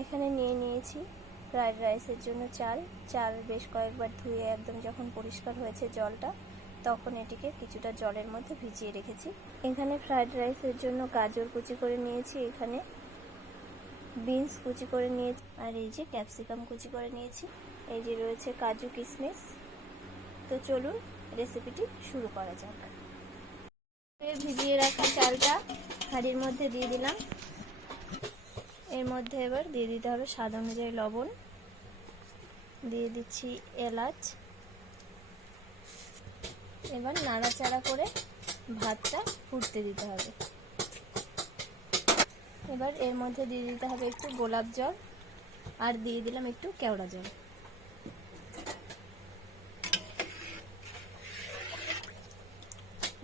এখানে নিয়ে নিয়েছি ফ্রাইড রাইসের জন্য চাল বেশ কয়েকবার ধুয়ে একদম যখন পরিষ্কার হয়েছে জলটা, তখন এটিকে কিছুটা জলের মধ্যে ভিজিয়ে রেখেছি। এখানে ফ্রাইড রাইসের জন্য গাজর কুচি করে নিয়েছি, এখানে বিনস কুচি করে নিয়েছি, আর এই যে ক্যাপসিকাম কুচি করে নিয়েছি, এই যে রয়েছে কাজু কিশমিশ। তো চলুন রেসিপিটি শুরু করা যাক। ভিজিয়ে রাখা চালটা হাঁড়ির মধ্যে দিয়ে দিলাম। এর মধ্যে এবার দিয়ে দিতে হবে স্বাদ অনুযায়ী লবণ, দিয়ে দিচ্ছি এলাচ। এবার নাড়াচাড়া করে ভাতটা ফুটতে দিতে হবে। এবার এর মধ্যে দিয়ে দিতে হবে একটু গোলাপ জল, আর দিয়ে দিলাম একটু কেওড়া জল।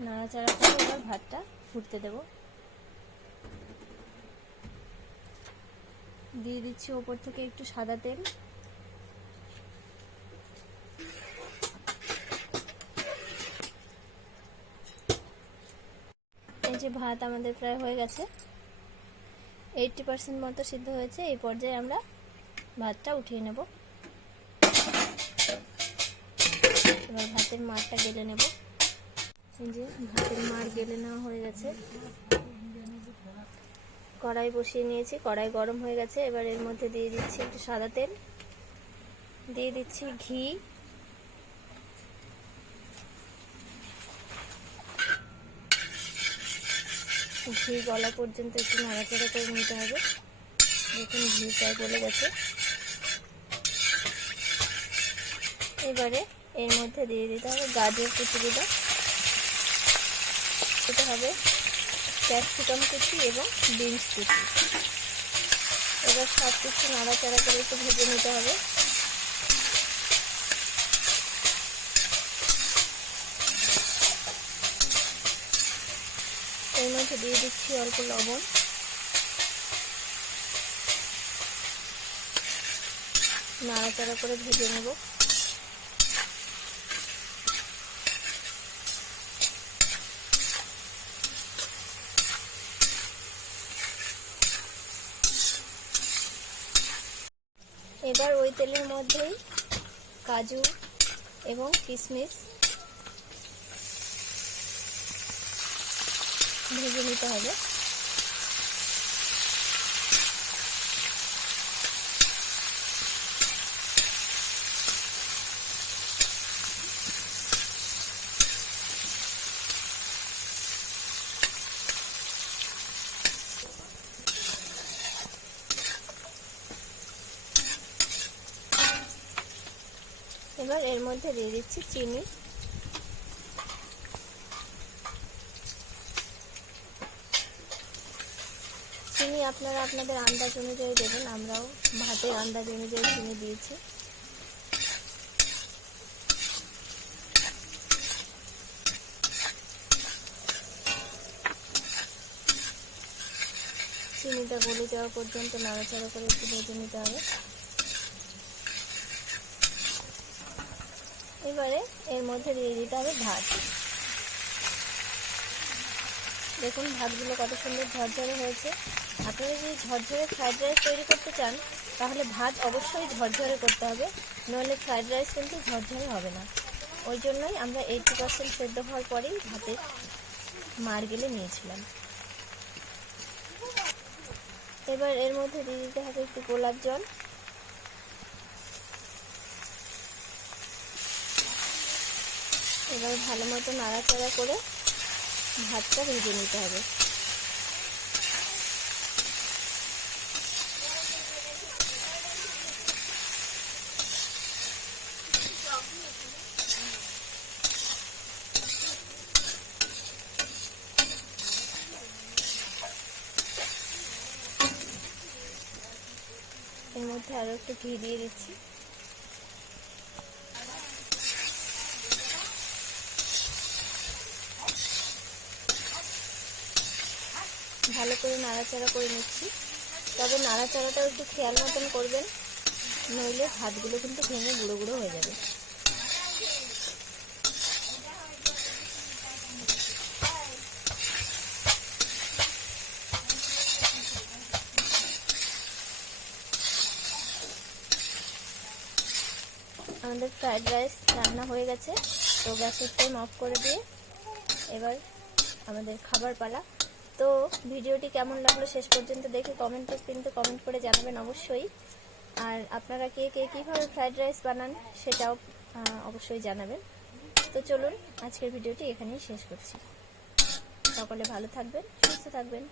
নাড়াচাড়া করে এবার ভাতটা ফুটতে দেব। দিয়ে দিচ্ছি ওপর থেকে একটু সাদা তেল। এই যে ভাত আমাদের প্রায় হয়ে গেছে, 80% মতো সিদ্ধ হয়েছে। এই পর্যায়ে আমরা ভাতটা উঠিয়ে নেব। এবার ভাতের মাড়টা গেলে নেব। এই যে ভাতের মাড় গেলে নেওয়া হয়ে গেছে। কড়াই বসিয়ে নিয়েছি, কড়াই গরম হয়ে গেছে। এবার এর মধ্যে দিয়ে দিচ্ছি একটু সাদা তেল, দিয়ে দিচ্ছি ঘি, ঘি গলা পর্যন্ত একটু নাড়াচাড়া করে নিতে হবে। দেখুন ঘিটা গলে গেছে। এবারে এর মধ্যে দিয়ে দিতে হবে গাজর কুচি, দিতে হবে ক্যাপসিকাম কুচি এবং বিনস কুচি। এবার সব কিছু নাড়াচাড়া করে একটু ভেজে নিতে হবে। এর মধ্যে দিয়ে দিচ্ছি অল্প লবণ, নাড়াচাড়া করে ভেজে নেব। এবার ওই তেলের মধ্যেই কাজু এবং কিশমিশ ভেজে নিতে হবে। এবার এর মধ্যে দিয়ে দিচ্ছি চিনি। চিনি আপনারা আপনাদের আন্দাজ অনুযায়ী দেবেন, আমরাও ভাতের আন্দাজ অনুযায়ী চিনি দিয়েছি। চিনিটা গলে যাওয়া পর্যন্ত নাড়াচাড়া করে একটু ভেজে নিতে হবে। এবারে এর মধ্যে দিয়ে দিতে হবে ভাত। দেখুন ভাতগুলো কত সুন্দর ঝরঝরে হয়েছে। আপনারা যদি ঝরঝরে ফ্রাইড রাইস তৈরি করতে চান তাহলে ভাত অবশ্যই ঝরঝরে করতে হবে, নইলে ফ্রাইড রাইস কিন্তু ঝরঝরে হবে না। ওই জন্যই আমরা 80% সেদ্ধ হওয়ার পরেই ভাতের মাড় গেলে নিয়েছিলাম। এবার এর মধ্যে দিয়ে দিতে হবে একটু গোলাপ জল। এবার ভালো মতো নাড়াচাড়া করে ভাতটা ভেজে নিতে হবে। এর মধ্যে আরো একটু ঘি দিয়ে দিচ্ছি। ভালো করে নাড়াচাড়া করে নিচ্ছি, তবে নাড়াচাড়াটাও একটু খেয়াল মতন করবেন, নইলে ভাতগুলো কিন্তু ভেঙে গুঁড়ো গুঁড়ো হয়ে যাবে। আমাদের ফ্রাইড রাইস রান্না হয়ে গেছে। তো গ্যাসের ফ্লেম অফ করে দিয়ে এবার আমাদের খাবার পালা। তো ভিডিওটি কেমন লাগলো শেষ পর্যন্ত দেখে কমেন্টে কিন্তু কমেন্ট করে জানাবেন অবশ্যই। আর আপনারা কে কে কীভাবে ফ্রাইড রাইস বানান সেটাও অবশ্যই জানাবেন। তো চলুন আজকের ভিডিওটি এখানেই শেষ করছি। সকলে ভালো থাকবেন, সুস্থ থাকবেন।